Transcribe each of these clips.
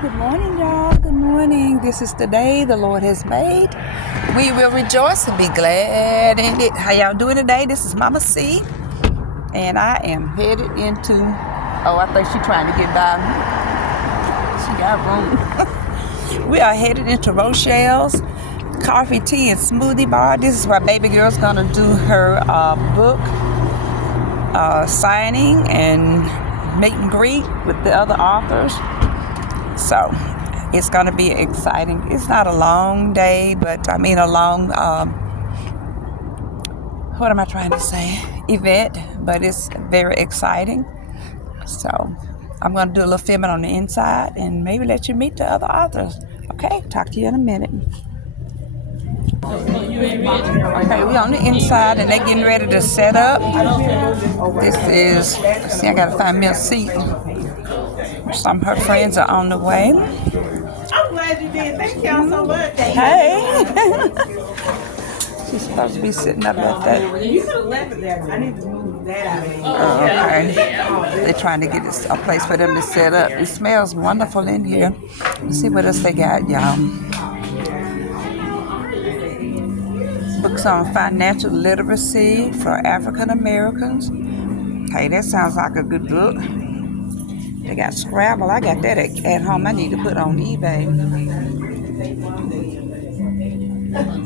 Good morning, y'all. Good morning. This is the day the Lord has made. We will rejoice and be glad in it. How y'all doing today? This is Mama C, and I am headed into. Oh, I think she's trying to get by me. She got room. We are headed into Rochelle's Coffee, Tea, and Smoothie Bar. This is where baby girl's gonna do her book signing and meet and greet with the other authors. So it's going to be exciting. It's not a long day, but I mean a long, what am I trying to say? Event, but it's very exciting. So I'm going to do a little filming on the inside and maybe let you meet the other authors. Okay, talk to you in a minute. Okay, we on the inside and they're getting ready to set up. This is, see, I got to find me a seat. Some of her friends are on the way. I'm glad you did. Thank y'all so much. Hey. She's supposed to be sitting up at that. You could have left it there. I need to move that out of here. Oh, okay. They're trying to get a place for them to set up. It smells wonderful in here. Let's see what else they got, y'all. Books on financial literacy for African Americans. Hey, that sounds like a good book. They got Scrabble. I got that at home. I need to put on eBay.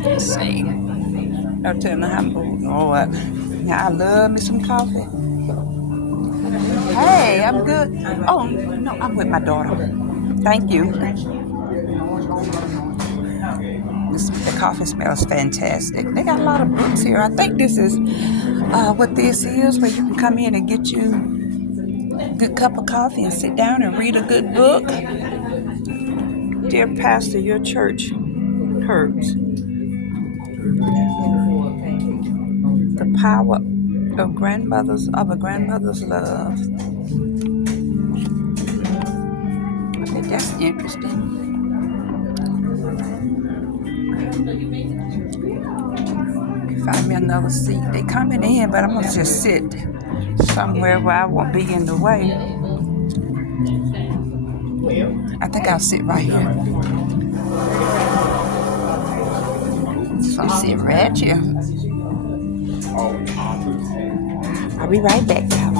Let's see. Don't tell me how I'm going. Oh, I love me some coffee. Hey, I'm good. Oh, no, I'm with my daughter. Thank you. The coffee smells fantastic. They got a lot of books here. I think this is what this is, where you can come in and get you good cup of coffee and sit down and read a good book. Dear Pastor, your church hurts. The power of a grandmother's love. Okay, that's interesting. Find me another seat. They coming in, but I'm gonna just sit somewhere where I won't be in the way. I think I'll sit right here. So I'm sitting right here. I'll be right back, y'all.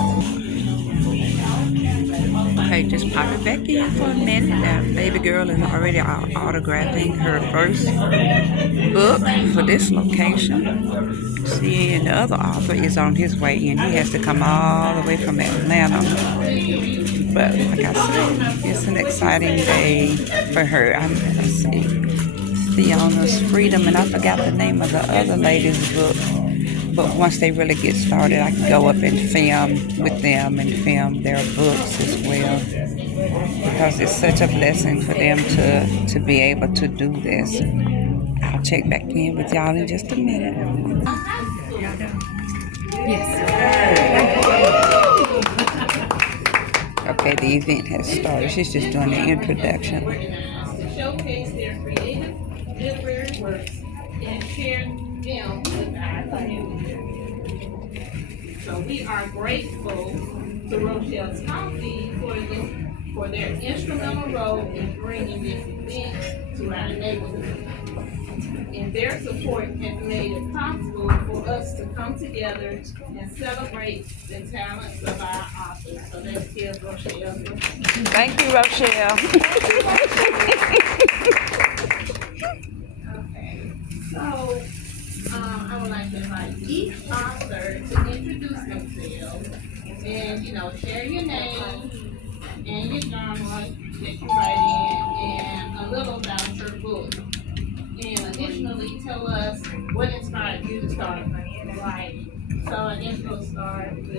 Okay, just pop it back in for a minute. Baby girl is already autographing her first book for this location. See, and the other author is on his way in. He has to come all the way from Atlanta. But like I said, it's an exciting day for her. Let's see, Fiona's Freedom, and I forgot the name of the other lady's book. But once they really get started, I can go up and film with them and film their books as well. Because it's such a blessing for them to be able to do this. I'll check back in with y'all in just a minute. Yes. Okay, the event has started. She's just doing the introduction. To showcase their creative literary works and share them with our community. So we are grateful to Rochelle's Coffee for their instrumental role in bringing this event to our neighborhood. And their support has made it possible for us to come together and celebrate the talents of our authors. So let's give Rochelle. Thank you, Rochelle. Okay. So I would like to invite each author to introduce themselves and, share your name and your genre that you write in and a little about your book. And additionally, tell us what inspired you to start writing. So I guess we'll start with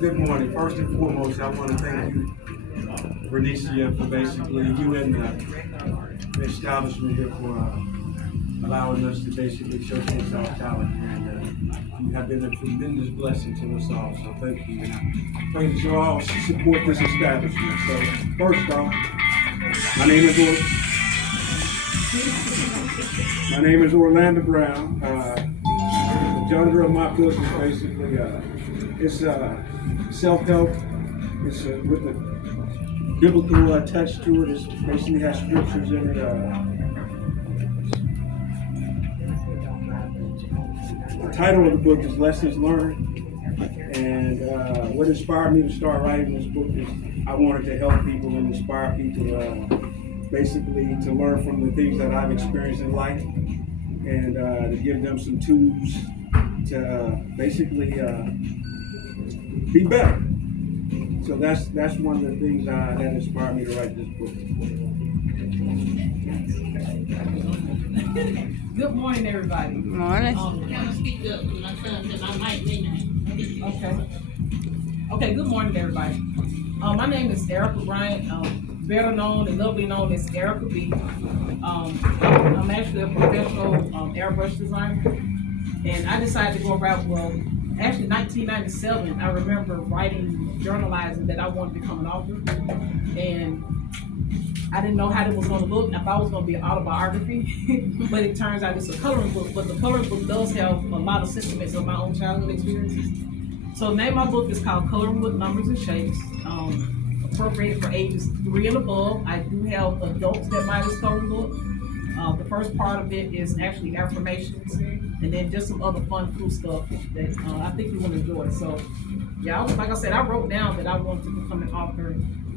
Good morning. First and foremost, I want to thank you, Bernicia, for basically you and the establishment here for allowing us to basically showcase our talent. And you have been a tremendous blessing to us all. So thank you. And I pray that you all support this establishment. So first off, my name is Orlando Brown. The genre of my book is basically It's self-help. It's with a biblical touch to it. It basically has scriptures in it. The title of the book is Lessons Learned. And what inspired me to start writing this book is I wanted to help people and inspire people basically to learn from the things that I've experienced in life and to give them some tools to basically be better. So that's one of the things that inspired me to write this book. Good morning, everybody. Morning. Kind of speak up, my son, because I might may not. Okay, good morning, everybody. My name is Erica Bryant, better known and lovely known as Erica B. I'm actually a professional airbrush designer, and I decided to go around, actually 1997, I remember journalizing that I wanted to become an author, and I didn't know how it was going to look, if I was going to be an autobiography, but it turns out it's a coloring book, but the coloring book does have a lot of sentiments of my own childhood experiences. So the name of my book is called Coloring with Numbers and Shapes, appropriated for ages 3 and above. I do have adults that buy this coloring book. The first part of it is actually affirmations, and then just some other fun, cool stuff that I think you will enjoy. So, yeah, like I said, I wrote down that I wanted to become an author.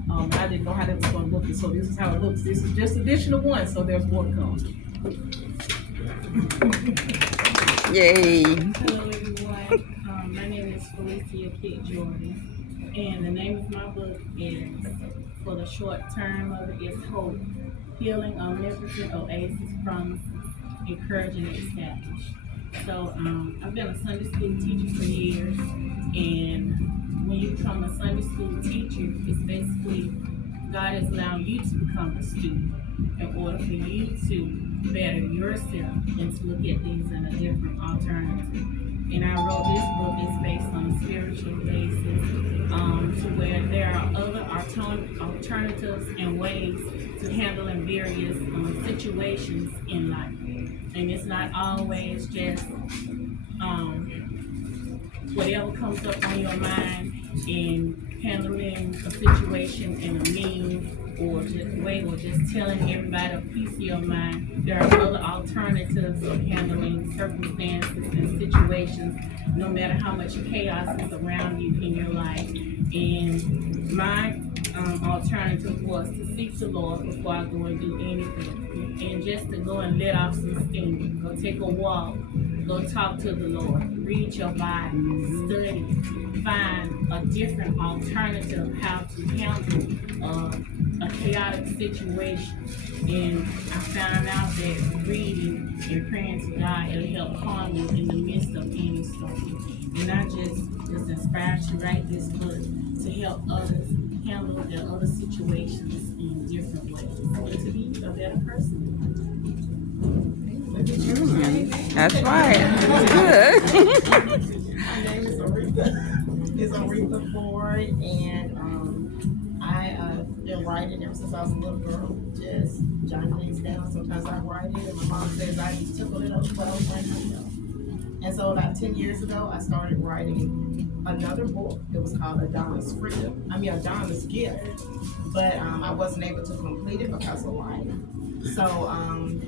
I didn't know how that was going to look, so this is how it looks. This is just edition 1, so there's more to come. Yay. Hello everyone, my name is Felicia Pitt Jordan, and the name of my book is, for the short term of it, is Hope, Healing, Omnipotent Oasis Promises, Encouraging and Established. So I've been a Sunday school teacher for years, and when you become a Sunday school teacher, it's basically God is allowing you to become a student in order for you to better yourself and to look at things in a different alternative. And I wrote this book is based on a spiritual basis, to where there are other alternatives and ways to handle in various situations in life. And it's not always just whatever comes up on your mind in handling a situation in a mean or just telling everybody a piece of your mind. There are other alternatives of handling circumstances and situations, no matter how much chaos is around you in your life. And my alternative was to seek the Lord before I go and do anything, and just to go and let off some steam, go take a walk, go talk to the Lord, read your Bible, study, find a different alternative how to handle a chaotic situation. And I found out that reading and praying to God, it'll help calm you in the midst of any storm. And I just was inspired to write this book to help others handle their other situations in different ways, and to be a better person. That's right. Good. My name is Aretha Ford, and I've been writing ever since I was a little girl, just jotting things down. Sometimes I write it, and my mom says I took a little 12 by myself. And so about 10 years ago, I started writing another book. It was called Adonna's Gift, but I wasn't able to complete it because of life. So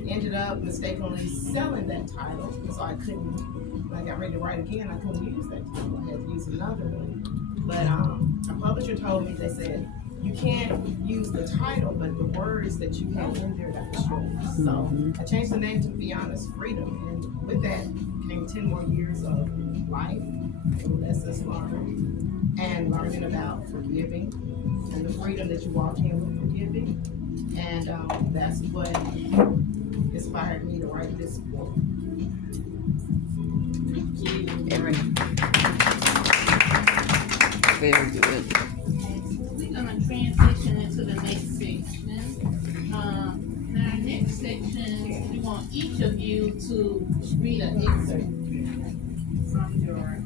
ended up mistakenly selling that title, so I couldn't, when I got ready to write again, I couldn't use that title. I had to use another one. But a publisher told me, they said, you can't use the title, but the words that you have in there, that's yours. So I changed the name to Fiona's Freedom, and with that came 10 more years of life, and lessons learned, and learning about forgiving, and the freedom that you walk in with forgiving. And that's what inspired me to write this book. Very good. We're gonna transition into the next section. Now, our next section, we want each of you to read an excerpt from your.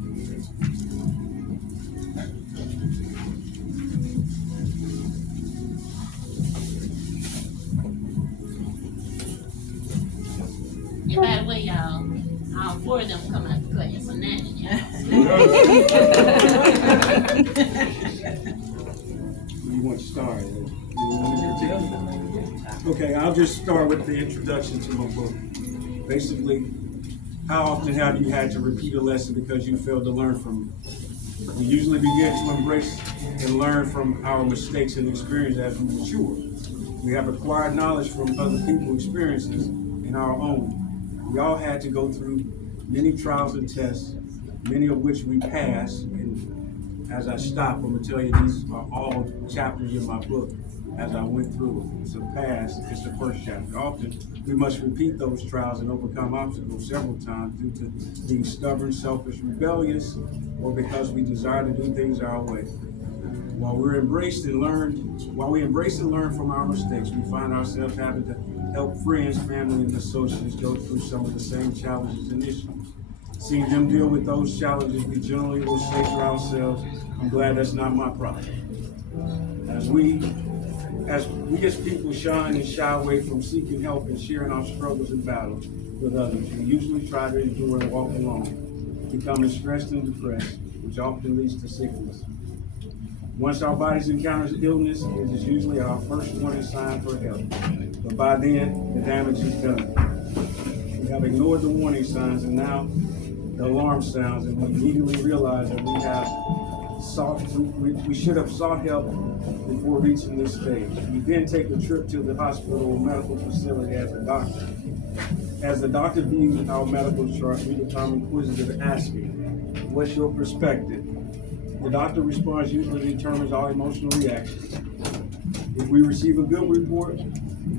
And by the way, y'all, all 4 of them come out to class, so now, want to start? Okay, I'll just start with the introduction to my book. Basically, how often have you had to repeat a lesson because you failed to learn from it? We usually begin to embrace and learn from our mistakes and experience as we mature. We have acquired knowledge from other people's experiences and our own. We all had to go through many trials and tests, many of which we passed. And as I stop, I'm gonna tell you these are all chapters in my book as I went through it. So past is the first chapter. Often we must repeat those trials and overcome obstacles several times due to being stubborn, selfish, rebellious, or because we desire to do things our way. While we embrace and learn from our mistakes, we find ourselves having to help friends, family, and associates go through some of the same challenges and issues. Seeing them deal with those challenges, we generally will say to ourselves, I'm glad that's not my problem. As we as people shun and shy away from seeking help and sharing our struggles and battles with others, we usually try to endure and walk alone, becoming stressed and depressed, which often leads to sickness. Once our bodies encounters illness, it is usually our first warning sign for help. But by then, the damage is done. We have ignored the warning signs, and now the alarm sounds, and we immediately realize that we should have sought help before reaching this stage. We then take a trip to the hospital or medical facility as a doctor. As the doctor views our medical chart, we become inquisitive, asking, "What's your perspective?" The doctor response usually determines our emotional reactions. If we receive a good report,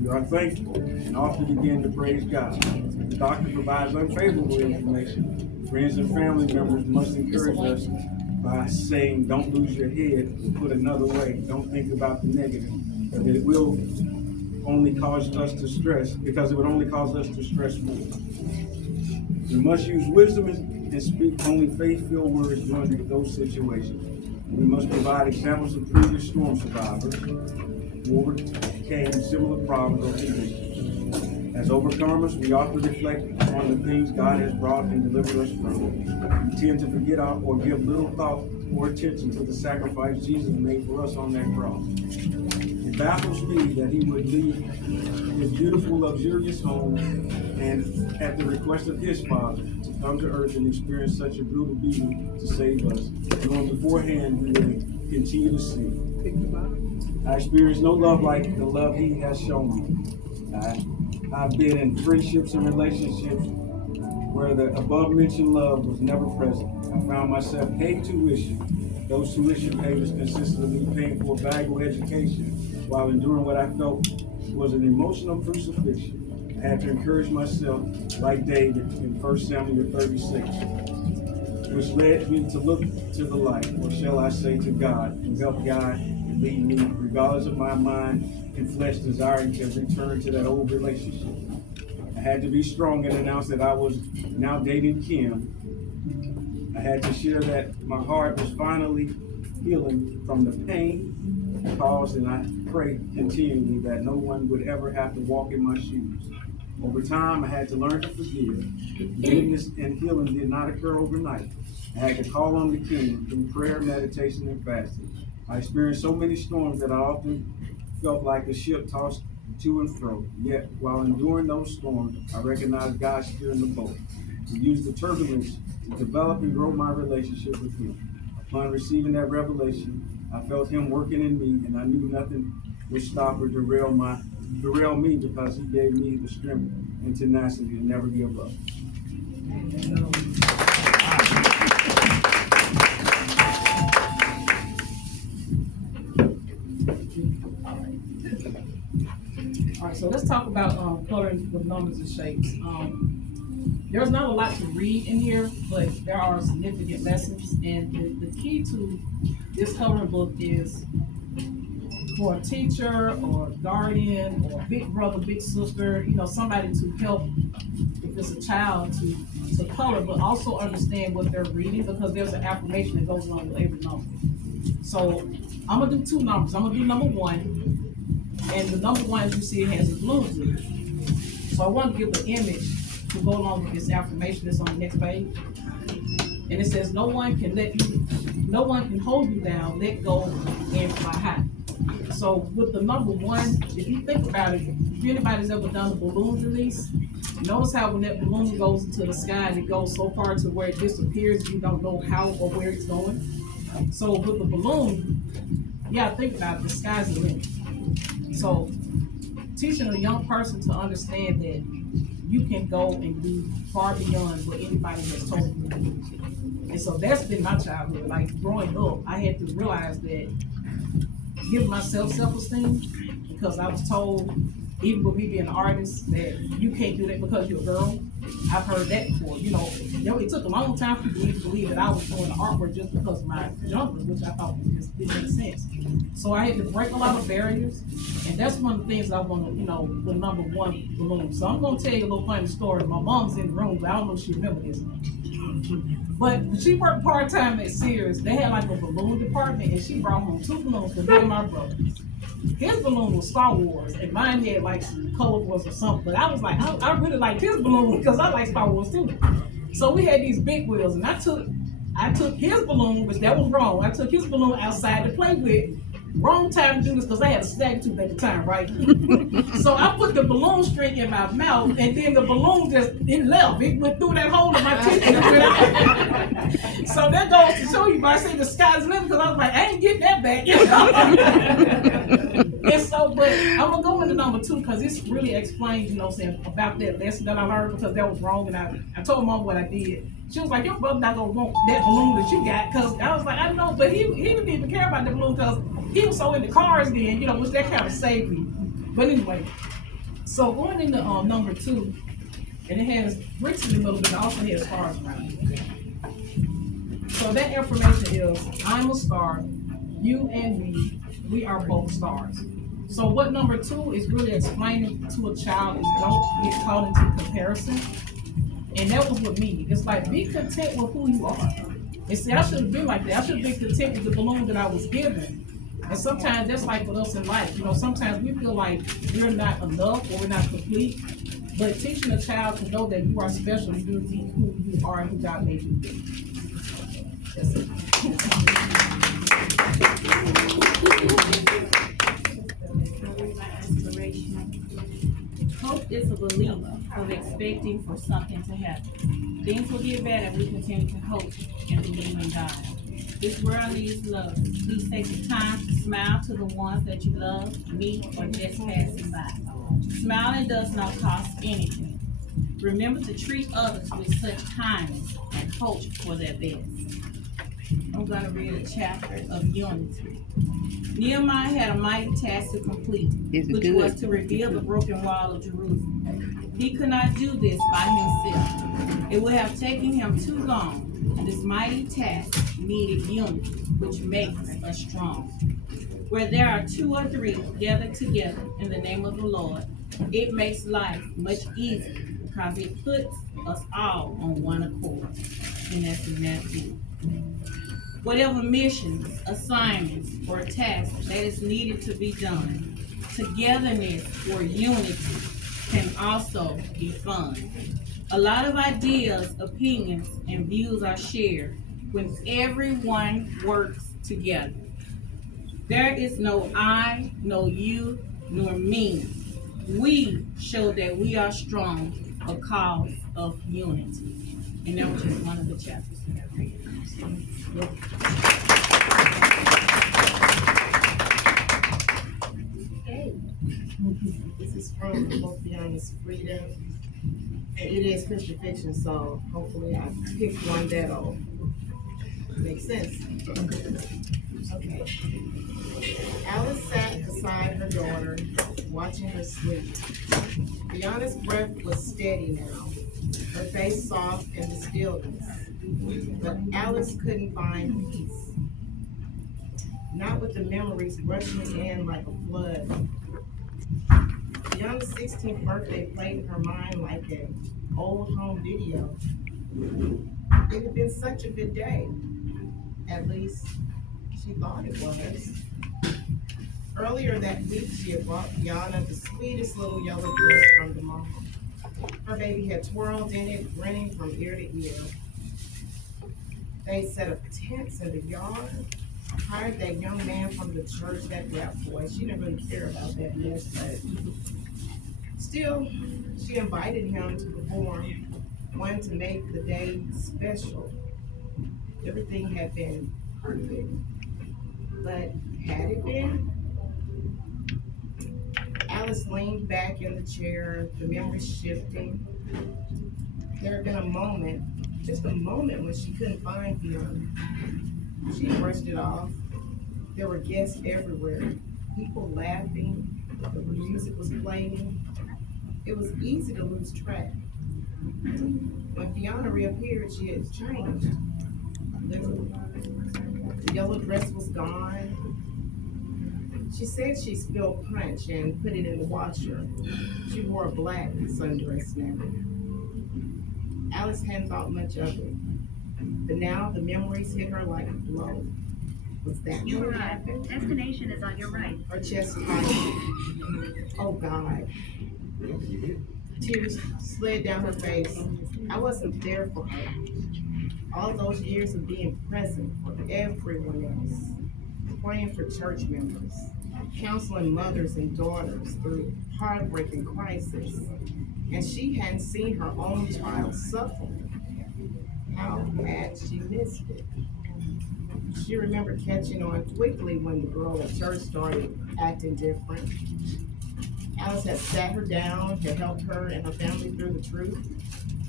we are thankful and often begin to praise God. If the doctor provides unfavorable information, friends and family members must encourage us by saying, "Don't lose your head," put another way, don't think about the negative, because it will only cause us to stress, because it would only cause us to stress more. We must use wisdom and speak only faith-filled words during those situations. We must provide examples of previous storm survivors who overcame similar problems or conditions. As overcomers, we often reflect on the things God has brought and delivered us from. We tend to forget or give little thought or attention to the sacrifice Jesus made for us on that cross. It baffles me that he would leave his beautiful, luxurious home and, at the request of his Father, to come to earth and experience such a brutal beating to save us, knowing beforehand we would continue to sin. I experienced no love like the love he has shown me. I've been in friendships and relationships where the above-mentioned love was never present. I found myself paying tuition. Those tuition payments consisted of me paying for a valuable education while enduring what I felt was an emotional crucifixion. I had to encourage myself, like David in 1 Samuel 36, which led me to look to the light, or shall I say to God, who helped guide and lead me, regardless of my mind and flesh desiring to return to that old relationship. I had to be strong and announce that I was now dating Kim. I had to share that my heart was finally healing from the pain caused, and I prayed continually that no one would ever have to walk in my shoes. Over time, I had to learn to forgive. Forgiveness and healing did not occur overnight. I had to call on the King through prayer, meditation, and fasting. I experienced so many storms that I often felt like a ship tossed to and fro. Yet, while enduring those storms, I recognized God steering the boat. He used the turbulence to develop and grow my relationship with him. Upon receiving that revelation, I felt him working in me, and I knew nothing would stop or derail me, because he gave me the strength and tenacity to never give up. All right, so let's talk about coloring with numbers and shapes. There's not a lot to read in here, but there are significant lessons, and the key to this coloring book is for a teacher or a guardian or big brother, big sister, somebody to help, if it's a child, to color, but also understand what they're reading, because there's an affirmation that goes along with every number. So I'm gonna do two numbers. I'm gonna do number one, and the number one, as you see, it has a blue. So I want to give an image to go along with this affirmation that's on the next page. And it says, no one can hold you down, let go, and fly high. So with the number one, if you think about it, if anybody's ever done a balloon release, notice how when that balloon goes into the sky and it goes so far to where it disappears, you don't know how or where it's going. So with the balloon, think about it, the sky's the limit. So teaching a young person to understand that you can go and do far beyond what anybody has told you to do. And so that's been my childhood. Like growing up, I had to realize that give myself self-esteem, because I was told, even with me being an artist, that you can't do that because you're a girl. I've heard that before. It took a long time for me to believe that I was doing the artwork just because of my genre, which I thought just didn't make sense. So I had to break a lot of barriers, and that's one of the things I want to, with number one balloon. So I'm going to tell you a little funny story. My mom's in the room, but I don't know if she remembers this. But she worked part-time at Sears. They had like a balloon department, and she brought home 2 balloons for me and my brothers. His balloon was Star Wars, and mine had like some Color Wars or something. But I was like, I really like his balloon because I like Star Wars too. So we had these big wheels, and I took his balloon, which that was wrong. I took his balloon outside to play with. Wrong time to do this because I had a snag tooth at the time, right? So I put the balloon string in my mouth, and then the balloon it left. It went through that hole in my teeth and it went out. So that goes to show you, but I say the sky's the limit because I was like, I ain't getting that back. And so, but I'm gonna go into number 2 because this really explains, about that lesson that I learned because that was wrong, and I told Mom what I did. She was like, your brother not gonna want that balloon that you got, because I was like, I know, but he didn't even care about the balloon because he was so into cars then, which that kind of saved me. But anyway, so going into number 2, and it has bricks in the middle, but it also has stars around it. So that information is, I'm a star, you and me, we are both stars. So what number 2 is really explaining to a child is don't get caught into comparison. And that was with me. It's like, be content with who you are. And see, I should have been like that. I should have been content with the balloon that I was given. And sometimes that's like with us in life. Sometimes we feel like we're not enough or we're not complete. But teaching a child to know that you are special, you be who you are and who God made you to be. That's it. Hope is a belief of expecting for something to happen. Things will get better if we continue to hope and believe in God. This world needs love. Please take the time to smile to the ones that you love, meet, or just passing by. Smiling does not cost anything. Remember to treat others with such kindness and hope for their best. I'm going to read a chapter of unity. Nehemiah had a mighty task to complete, which was to rebuild the broken wall of Jerusalem. He could not do this by himself. It would have taken him too long. This mighty task needed unity, which makes us strong. Where there are 2 or 3 gathered together in the name of the Lord, it makes life much easier because it puts us all on one accord. And that's in Matthew. Whatever missions, assignments, or tasks that is needed to be done, togetherness or unity can also be fun. A lot of ideas, opinions, and views are shared when everyone works together. There is no I, no you, nor me. We show that we are strong because of unity. And that was just one of the chapters that I read. This is from the book Beyond This Freedom. And it is Christian fiction, so hopefully I picked one that'll make sense. Okay. Alice sat beside her daughter, watching her sleep. Bianca's breath was steady now, her face soft in the stillness. But Alice couldn't find peace. Not with the memories rushing in like a flood. Bianca's 16th birthday played in her mind like an old home video. It had been such a good day. At least she thought it was. Earlier that week, she had brought Bianca the sweetest little yellow dress from the mall. Her baby had twirled in it, grinning from ear to ear. They set up tents in the yard, hired that young man from the church, that rap boy. She didn't really care about that mess, but still, she invited him to perform, wanted to make the day special. Everything had been perfect, but had it been? Alice leaned back in the chair, the memories shifting. There had been a moment, just a moment, when she couldn't find Fiona. She brushed it off. There were guests everywhere, people laughing, the music was playing. It was easy to lose track. When Fiona reappeared, she had changed. The yellow dress was gone. She said she spilled punch and put it in the washer. She wore a black sundress now. Alice hadn't thought much of it, but now the memories hit her like a blow. Was that You what arrived. happened? Destination is on your right. Her chest tightened. Oh God. Tears slid down her face. I wasn't there for her. All those years of being present for everyone else, praying for church members, counseling mothers and daughters through heartbreaking crisis, and she hadn't seen her own child suffer. How had she missed it? She remembered catching on quickly when the girl at church started acting different. Alice had sat her down, had helped her and her family through the truth.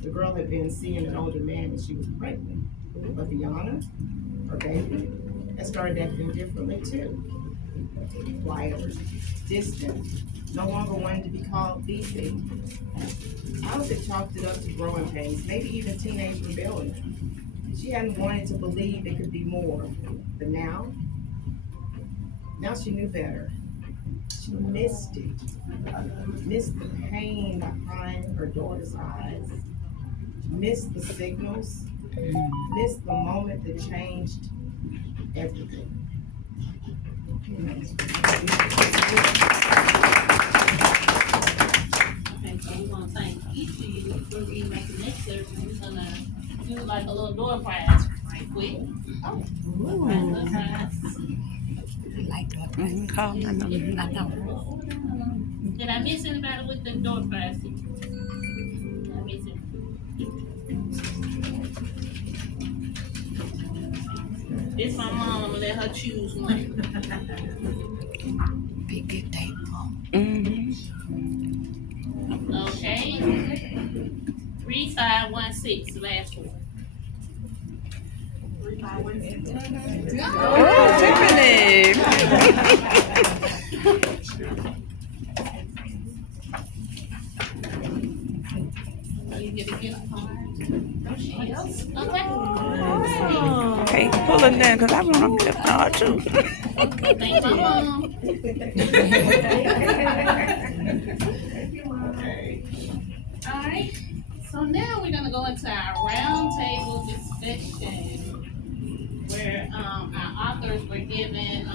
The girl had been seeing an older man when she was pregnant. But Fiona, her baby, had started acting differently too. Quieter, distant, no longer wanting to be called Fifi. Alice had chalked it up to growing pains, maybe even teenage rebellion. She hadn't wanted to believe it could be more, but now she knew better. She missed it, missed the pain behind her daughter's eyes, missed the signals, missed the moment that changed everything. Okay, so we're gonna thank each of you for being making the next service. We're gonna do like a little door prize right quick. Door prize. Like that. Call my number. I know. Did I miss anybody with the door prize? Did I miss it? It's my mom, I'm gonna let her choose one. Big good day, Mom. Okay. 3516, the last four. Oh, Tiffany. You get a gift card. Oh, she is. Okay. Okay, pull it down because I want a gift card too. Thank my mom. Alright, so now we're gonna go into our roundtable discussion where our authors were given